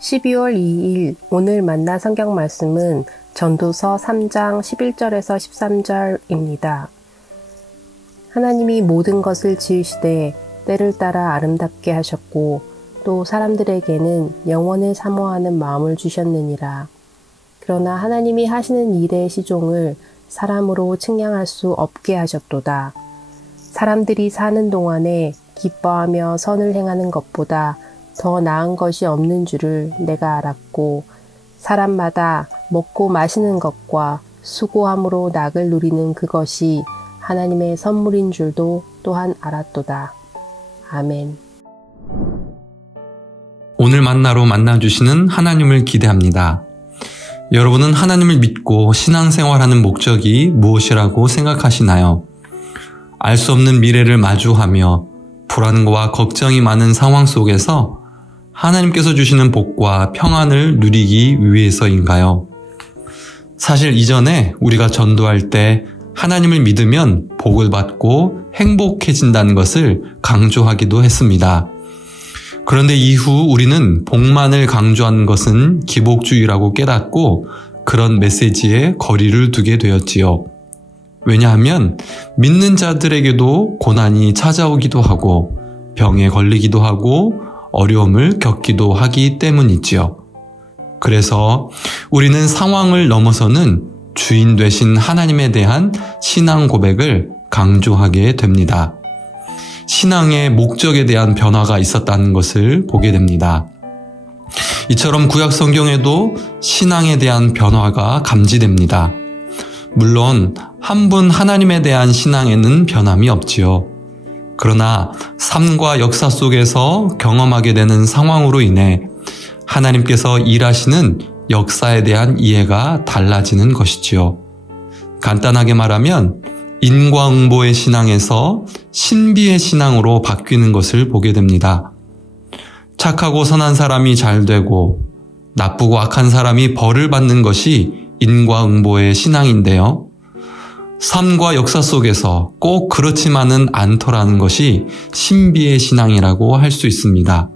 12월 2일 오늘 만난 성경 말씀은 전도서 3장 11절에서 13절입니다. 하나님이 모든 것을 지으시되 때를 따라 아름답게 하셨고 또 사람들에게는 영원을 사모하는 마음을 주셨느니라. 그러나 하나님이 하시는 일의 시종을 사람으로 측량할 수 없게 하셨도다. 사람들이 사는 동안에 기뻐하며 선을 행하는 것보다 더 나은 것이 없는 줄을 내가 알았고 사람마다 먹고 마시는 것과 수고함으로 낙을 누리는 그것이 하나님의 선물인 줄도 또한 알았도다. 아멘. 오늘 만나로 만나주시는 하나님을 기대합니다. 여러분은 하나님을 믿고 신앙생활하는 목적이 무엇이라고 생각하시나요? 알 수 없는 미래를 마주하며 불안과 걱정이 많은 상황 속에서 하나님께서 주시는 복과 평안을 누리기 위해서인가요? 사실 이전에 우리가 전도할 때 하나님을 믿으면 복을 받고 행복해진다는 것을 강조하기도 했습니다. 그런데 이후 우리는 복만을 강조하는 것은 기복주의라고 깨닫고 그런 메시지에 거리를 두게 되었지요. 왜냐하면 믿는 자들에게도 고난이 찾아오기도 하고 병에 걸리기도 하고 어려움을 겪기도 하기 때문이지요. 그래서 우리는 상황을 넘어서는 주인 되신 하나님에 대한 신앙 고백을 강조하게 됩니다. 신앙의 목적에 대한 변화가 있었다는 것을 보게 됩니다. 이처럼 구약 성경에도 신앙에 대한 변화가 감지됩니다. 물론 한 분 하나님에 대한 신앙에는 변함이 없지요. 그러나 삶과 역사 속에서 경험하게 되는 상황으로 인해 하나님께서 일하시는 역사에 대한 이해가 달라지는 것이지요. 간단하게 말하면 인과응보의 신앙에서 신비의 신앙으로 바뀌는 것을 보게 됩니다. 착하고 선한 사람이 잘 되고 나쁘고 악한 사람이 벌을 받는 것이 인과응보의 신앙인데요. 삶과 역사 속에서 꼭 그렇지만은 않더라는 것이 신비의 신앙이라고 할 수 있습니다.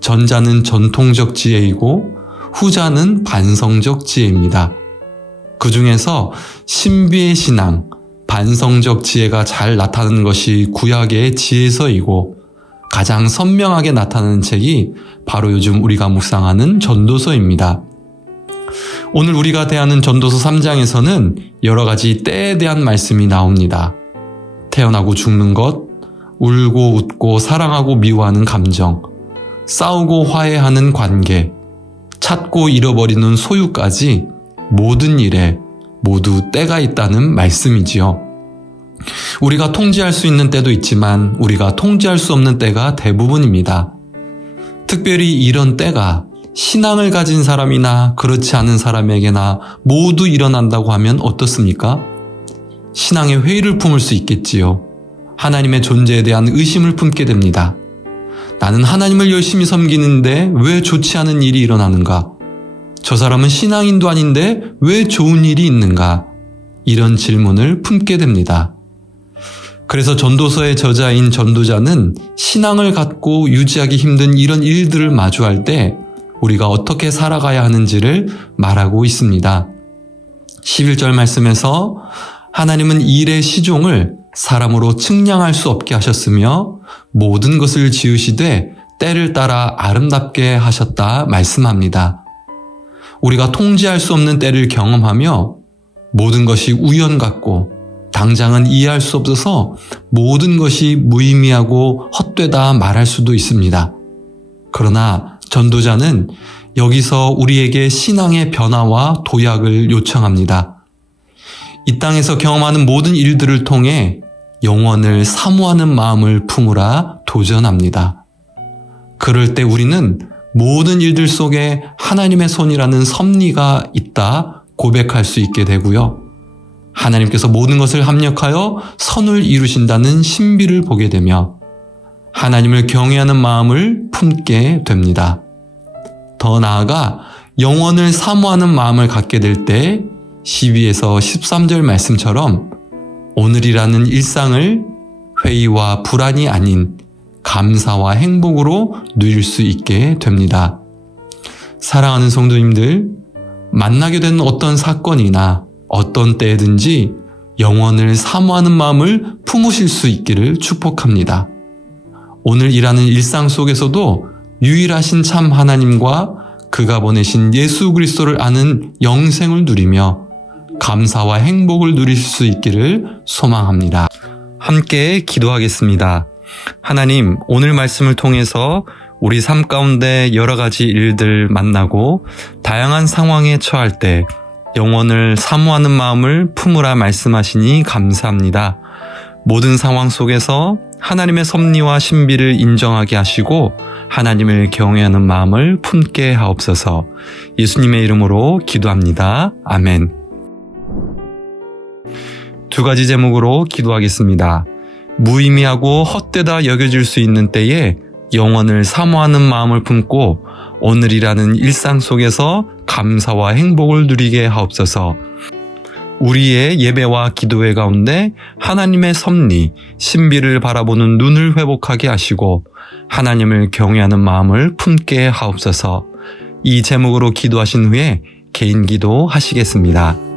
전자는 전통적 지혜이고 후자는 반성적 지혜입니다. 그 중에서 신비의 신앙, 반성적 지혜가 잘 나타나는 것이 구약의 지혜서이고 가장 선명하게 나타나는 책이 바로 요즘 우리가 묵상하는 전도서입니다. 오늘 우리가 대하는 전도서 3장에서는 여러 가지 때에 대한 말씀이 나옵니다. 태어나고 죽는 것, 울고 웃고 사랑하고 미워하는 감정, 싸우고 화해하는 관계, 찾고 잃어버리는 소유까지 모든 일에 모두 때가 있다는 말씀이지요. 우리가 통제할 수 있는 때도 있지만 우리가 통제할 수 없는 때가 대부분입니다. 특별히 이런 때가 신앙을 가진 사람이나 그렇지 않은 사람에게나 모두 일어난다고 하면 어떻습니까? 신앙의 회의를 품을 수 있겠지요. 하나님의 존재에 대한 의심을 품게 됩니다. 나는 하나님을 열심히 섬기는데 왜 좋지 않은 일이 일어나는가? 저 사람은 신앙인도 아닌데 왜 좋은 일이 있는가? 이런 질문을 품게 됩니다. 그래서 전도서의 저자인 전도자는 신앙을 갖고 유지하기 힘든 이런 일들을 마주할 때 우리가 어떻게 살아가야 하는지를 말하고 있습니다. 11절 말씀에서 하나님은 일의 시종을 사람으로 측량할 수 없게 하셨으며 모든 것을 지으시되 때를 따라 아름답게 하셨다 말씀합니다. 우리가 통제할 수 없는 때를 경험하며 모든 것이 우연 같고 당장은 이해할 수 없어서 모든 것이 무의미하고 헛되다 말할 수도 있습니다. 그러나 전도자는 여기서 우리에게 신앙의 변화와 도약을 요청합니다. 이 땅에서 경험하는 모든 일들을 통해 영원을 사모하는 마음을 품으라 도전합니다. 그럴 때 우리는 모든 일들 속에 하나님의 손이라는 섭리가 있다 고백할 수 있게 되고요. 하나님께서 모든 것을 합력하여 선을 이루신다는 신비를 보게 되며 하나님을 경외하는 마음을 품게 됩니다. 더 나아가 영원을 사모하는 마음을 갖게 될 때 12에서 13절 말씀처럼 오늘이라는 일상을 회의와 불안이 아닌 감사와 행복으로 누릴 수 있게 됩니다. 사랑하는 성도님들, 만나게 된 어떤 사건이나 어떤 때든지 영원을 사모하는 마음을 품으실 수 있기를 축복합니다. 오늘 일하는 일상 속에서도 유일하신 참 하나님과 그가 보내신 예수 그리스도를 아는 영생을 누리며 감사와 행복을 누릴 수 있기를 소망합니다. 함께 기도하겠습니다. 하나님, 오늘 말씀을 통해서 우리 삶 가운데 여러 가지 일들 만나고 다양한 상황에 처할 때 영원을 사모하는 마음을 품으라 말씀하시니 감사합니다. 모든 상황 속에서 하나님의 섭리와 신비를 인정하게 하시고 하나님을 경외하는 마음을 품게 하옵소서. 예수님의 이름으로 기도합니다. 아멘. 두 가지 제목으로 기도하겠습니다. 무의미하고 헛되다 여겨질 수 있는 때에 영원을 사모하는 마음을 품고 오늘이라는 일상 속에서 감사와 행복을 누리게 하옵소서. 우리의 예배와 기도회 가운데 하나님의 섭리, 신비를 바라보는 눈을 회복하게 하시고 하나님을 경외하는 마음을 품게 하옵소서. 이 제목으로 기도하신 후에 개인 기도 하시겠습니다.